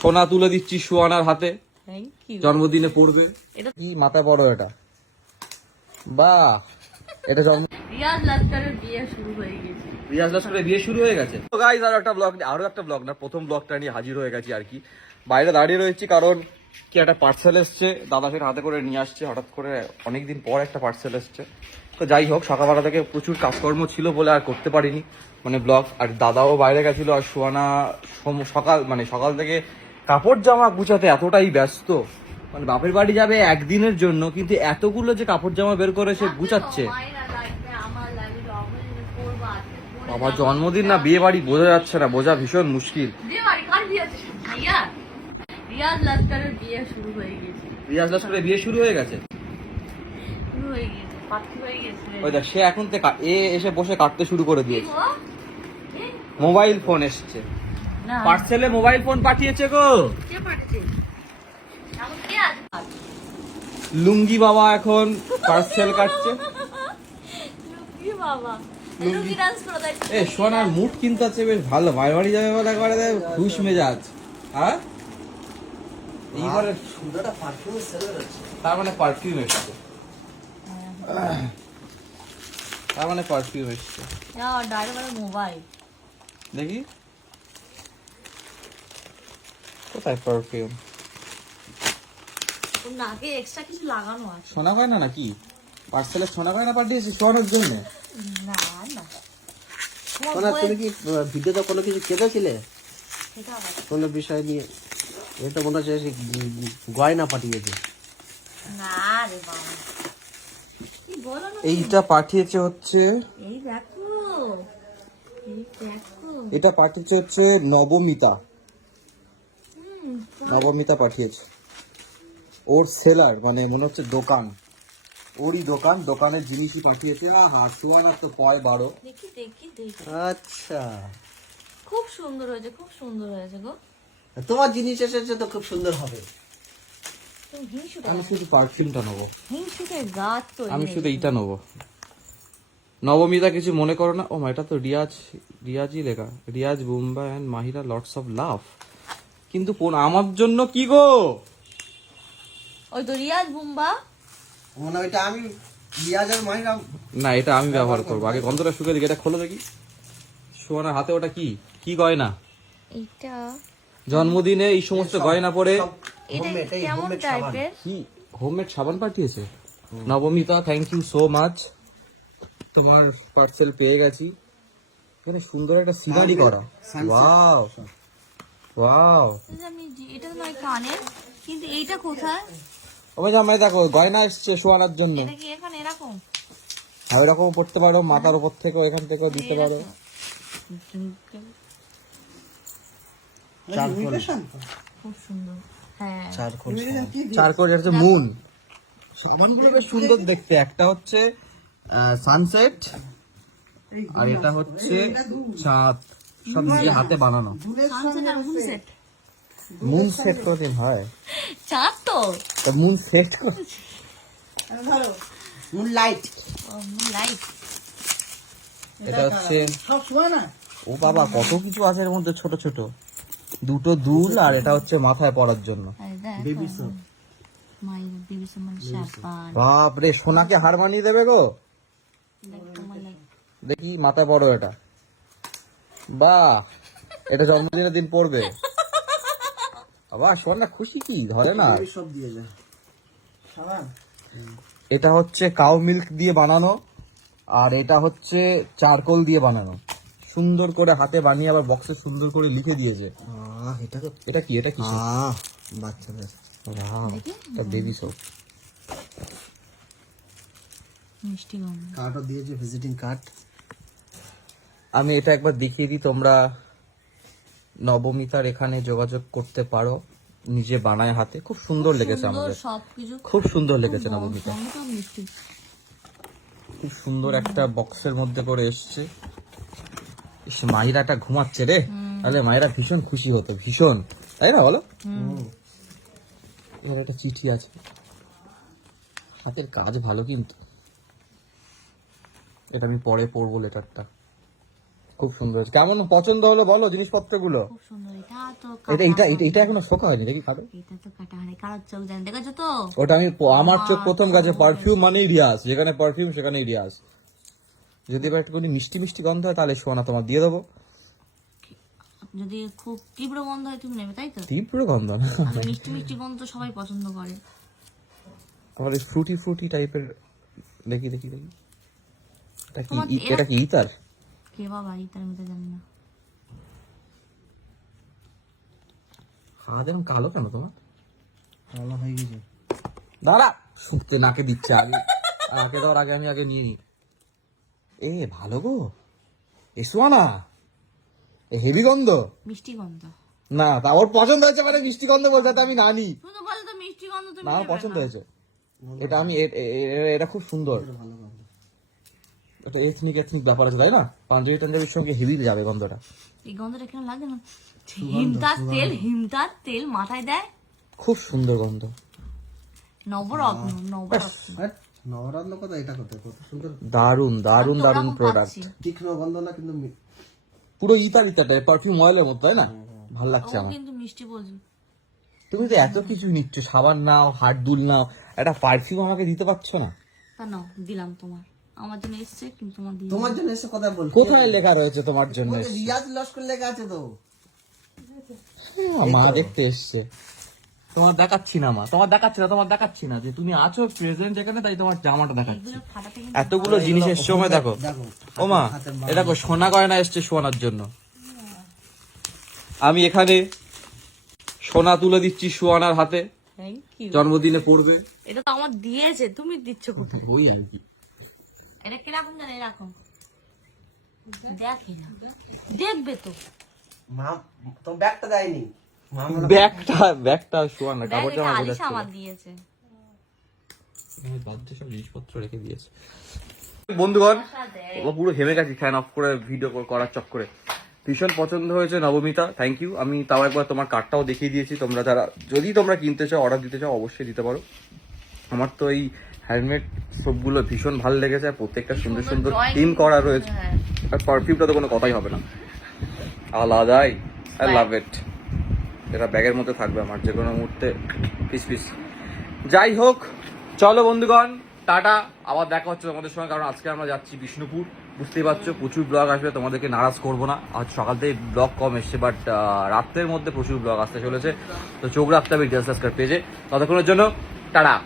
সোনা তুলে দিচ্ছি সুয়ানার হাতে। জন্মদিনে পড়বে। এটা কি মাথা বড় এটা? বাহ এটা জন্ম রিয়াজ লাস্কারের বিয়ে শুরু হয়ে গেছে। রিয়াজ লস্করের বিয়ে শুরু হয়ে গেছে। তো গাইজ আরও একটা ব্লগ আরও একটা ব্লগ না প্রথম ব্লগটা নিয়ে হাজির হয়ে গেছি আর কি। বাইরে দাঁড়িয়ে রয়েছি কারণ কি একটা পার্সেল এসছে দাদা সেটা হাতে করে নিয়ে আসছে হঠাৎ করে অনেকদিন পর একটা পার্সেল এসছে। তো যাই হোক সকালবেলা থেকে প্রচুর কাজকর্ম ছিল বলে আর করতে পারিনি। মানে ব্লগ আর দাদাও বাইরে গেছিল আর সোয়ানা সকাল মানে সকাল থেকে কাপড় জামা গুছাতে এতটাই ব্যস্ত। মানে বাপের বাড়ি যাবে একদিনের জন্য কিন্তু এতগুলো যে কাপড় জামা বের করে সে গুছাচ্ছে। লাগবে জন্মদিনে না বিয়ে বাড়ি বোঝা যাচ্ছে না বোঝা ভীষণ মুশকিল। রিয়াজ লাস্কারের বিয়ে শুরু হয়ে গেছে। রিয়াজ লস্করের বিয়ে শুরু হয়ে গেছে? শুরু হয়ে গেছে পাখি হয়ে গেছে। ওই দেখ সে এখন থেকে এ এসে বসে কাটতে শুরু করে দিয়েছে। মোবাইল ফোন এসছে। পার্সেলে মোবাইল ফোন পাঠিয়েছে গো। কে পাঠিয়েছে? এমন কে আছে? লুঙ্গি বাবা এখন পার্সেল কাটছে। এ সোনার মুড কিন্তু আছে বেশ ভালো। বাড়ি বাড়ি যাবে বলে একবারে খুশ মেজাজ। হ্যাঁ? এইবারে তার মানে পারফিউম এসছে। তার মানে পারফিউম এসছে। ডাইরেক্ট মানে মোবাইল দেখি। কোথায় পারফিউম নাকে এক্সট্রা কিছু লাগানো আছে। সোনা গয়না নাকি? পার্সেলে সোনা গয়না পাঠিয়েছি শোয়ানোর জন্য? না না। তোমার শোনা বইয়ে- তুমি কি ভিডিওতে কোনো কিছু কেঁদেছিলে কোনো বিষয় নিয়ে এটা মনে হচ্ছে গয়না পাঠিয়েছে। না রে বাবা। কি বলো না এইটা পাঠিয়েছে হচ্ছে এই দেখো। এই দেখো। এটা পাঠিয়েছে হচ্ছে নবমিতা। নবমিতা পাঠিয়েছে। ওর সেলার মানে মনে হচ্ছে দোকান। ওরই দোকান দোকানের জিনিসই পাঠিয়েছে। আহা সুয়ানা তো পয় বারো। দেখি দেখি দেখি। আচ্ছা। খুব সুন্দর হয়েছে খুব সুন্দর হয়েছে গো। তোমার জিনিস এসেছে তো খুব সুন্দর হবে। আমি শুধু পারফিউমটা নেব। হিংসুটে গাছ তো আমি শুধু এইটা নেব। নবমিতা কিছু মনে করো না। ও মা এটা তো রিয়াজ রিয়াজই লেখা। Riaz Bumba and Mahira lots of love কিন্তু কোন- আমার জন্য কি গো? ওই তো রিয়াজ বুম্বা। মনে হয় এটা আমি রিয়াজের না এটা আমি ব্যবহার করব। আগে গন্ধটা শুকে দিকে এটা খোলো দেখি। সোয়ানার হাতে ওটা কি? কি গয়না? এটা জন্মদিনে এই সমস্ত গয়না পরে এটা হোমমেড এই কেমন হোমমেড সাবান। টাইপের কি? হোমমেড সাবান পাঠিয়েছে? Nabamita thank you so much তোমার পার্সেল পেয়ে গেছি। এখানে সুন্দর একটা সিনারি করা। ওয়াও ওয়াও আমি এটা নয় কানের কিন্তু এইটা কোথায়? ওই যে আমরা দেখো গয়না এসছে শোয়ানোর জন্য। এটা কি এখানে এরকম? আর এরকম পড়তে পারো মাথার উপর থেকে এখান থেকেও দিতে পারো। চারকোল খুব সুন্দর হ্যাঁ। চারকোল চার হচ্ছে মুন সাবানগুলো বেশ সুন্দর দেখতে। একটা হচ্ছে সানসেট আর এটা হচ্ছে চাঁদ। সব নিজে হাতে বানানো। মুন সেট কোনদিন হয়? চাঁদ তো। তা মুন সেট করে মুন লাইট লাইট এটা হচ্ছে ও বাবা কত কিছু আছে এর মধ্যে ছোট ছোট। দুটো দুল আর এটা হচ্ছে মাথায় পরার জন্য। বেবি সোপ বাপ রে সোনাকে হার মানিয়ে দেবে গো। দেখ তোমার লাইক দেখি মাথা বড় এটা। বাহ এটা জন্মদিনের দিন পড়বে। বাবা সোনা খুশি কি? ধরে না। সব দিয়ে যায় এটা হচ্ছে কাউ মিল্ক দিয়ে বানানো আর এটা হচ্ছে চারকোল দিয়ে বানানো। সুন্দর করে হাতে বানিয়ে আবার বক্সে সুন্দর করে লিখে দিয়েছে। আহ এটা এটা কি? এটা কি আহ বাচ্চাদের। বেবি সোপ মিষ্টি কার্ডও দিয়েছে ভিজিটিং কার্ড আমি এটা একবার দেখিয়ে দিই তোমরা নবমিতার এখানে যোগাযোগ করতে পারো নিজে বানায় হাতে। খুব সুন্দর লেগেছে আমাদের। খুব সুন্দর লেগেছে নবমিতা। খুব সুন্দর একটা বক্সের মধ্যে করে এসছে। মাইরাটা ঘুমাচ্ছে রে। তাহলে মায়েরা ভীষণ খুশি হতো ভীষণ। তাই না বলো? একটা চিঠি আছে। হাতের কাজ ভালো কিন্তু। এটা আমি পরে পড়ব লেটারটা। খুব সুন্দর। কেমন পছন্দ হলো বলো জিনিসপত্রগুলো? খুব সুন্দর এটা তো এটা এটা এটা এখনও শোকা হয়নি দেখি খাবে? এটা তো কাটা কারোর চোখ জানে দেখেছ তো? ওটা আমি আমার চোখ প্রথম কাছে পারফিউম মানেই রিয়াজ যেখানে পারফিউম সেখানেই রিয়াজ যদি এবার একটু মিষ্টি মিষ্টি গন্ধ হয় তাহলে সোনা তোমার দিয়ে দেবো। যদি খুব তীব্র গন্ধ হয় তুমি নেবে তাই তো? তীব্র গন্ধ না। মিষ্টি মিষ্টি গন্ধ সবাই পছন্দ করে। আমার ফ্রুটি ফ্রুটি টাইপের দেখি দেখি দেখি। এটা কি এটা কি ইতার? কে বাবা তার মধ্যে জানি না হাত এরকম কালো কেন তোমার ভালো হয়ে গেছে দাঁড়া শুকতে নাকে দিচ্ছে আগে আগে দেওয়ার আগে আমি আগে নিয়ে নিই এ ভালো গো এসো না এ হেভি গন্ধ মিষ্টি গন্ধ না তা ওর পছন্দ হয়েছে মানে মিষ্টি গন্ধ বলতে তো আমি না নিই তুমি তো বলো তো মিষ্টি গন্ধ তুমি না পছন্দ হয়েছে। এটা আমি এটা খুব সুন্দর। ভালো একটা এথনিক এথনিক ব্যাপার আছে তাই না? পাঞ্জাবি টাঞ্জাবির সঙ্গে হেভি যাবে গন্ধটা। এই গন্ধটা কেন লাগে না? হিমতার তেল হিমতার তেল মাথায় দেয়? খুব সুন্দর গন্ধ। নবরত্ন নবরত্ন। হ্যাঁ, নবরত্ন কথা এটা কোথায় কত সুন্দর। দারুণ দারুণ দারুণ প্রোডাক্ট। তীক্ষ্ণ গন্ধ না কিন্তু পুরো ইতার ইতাটাই পারফিউম অয়েলের মতো তাই না? ভালো লাগছে আমার। কিন্তু মিষ্টি বলছো। তুমি তো এত কিছু নিচ্ছ সাবান নাও হাত দুল নাও একটা পারফিউম আমাকে দিতে পারছ না? নাও দিলাম তোমার। আমার জন্য এসছে কিন্তু তোমার দিলাম তোমার জন্য এসে কথা বল কোথায় লেখা রয়েছে তোমার জন্য রিয়াজ লস্কর লেখা আছে তো। মা দেখতে এসছে। তোমার দেখাচ্ছি না মা। তোমার দেখাচ্ছি না তোমার দেখাচ্ছি না। যে তুমি আছো প্রেজেন্ট এখানে তাই তোমার জামাটা দেখাচ্ছি। এতগুলো জিনিস এসছে সময় দেখো। দেখো। ও মা এ দেখো সোনা গয়না এসছে সোনার জন্য। আমি এখানে সোনা তুলে দিচ্ছি সোয়ানার হাতে। জন্মদিনে পড়বে। এটা তো আমার দিয়েছে তুমি দিচ্ছ কোথায়? ওই আর কি। এটা কীরকম জানে এরকম দেখে না। দেখবে তো। মা তো ব্যাগটা দেয়নি? মা ব্যাগটা ব্যাগটা কাপড় জামা আলিশা আমার দিয়েছে। বাধ্য সব জিনিসপত্র রেখে দিয়েছে। বন্ধুগণ ও পুরো ঘেমে গেছি ফ্যান অফ করে ভিডিও করার চক্করে। ভীষণ পছন্দ হয়েছে নবমিতা থ্যাংক ইউ আমি তাও একবার তোমার কার্ডটাও দেখিয়ে দিয়েছি। তোমরা যারা যদি তোমরা কিনতে চাও অর্ডার দিতে চাও অবশ্যই দিতে পারো। আমার তো এই হ্যান্ডমেড সবগুলো ভীষণ ভালো লেগেছে আর প্রত্যেকটা সুন্দর সুন্দর drawing থিম করা রয়েছে। হ্যাঁ আর পারফিউমটা তো কোনো কথাই হবে না। আলাদাই। আই লাভ ইট এটা ব্যাগের মধ্যে থাকবে আমার যে কোনো মুহূর্তে। পিস পিস যাই হোক চলো বন্ধুগণ টাটা। আবার দেখা হচ্ছে তোমাদের সঙ্গে কারণ আজকে আমরা যাচ্ছি বিষ্ণুপুর। বুঝতেই পারছ প্রচুর ব্লগ আসবে তোমাদেরকে নারাজ করব না। আজ সকাল থেকে ব্লগ কম এসছে বাট রাত্রের মধ্যে প্রচুর ব্লগ আসতে চলেছে। তো চোখ রাখতে হবে ডিটেলস পেজে ততক্ষণের জন্য টাটা।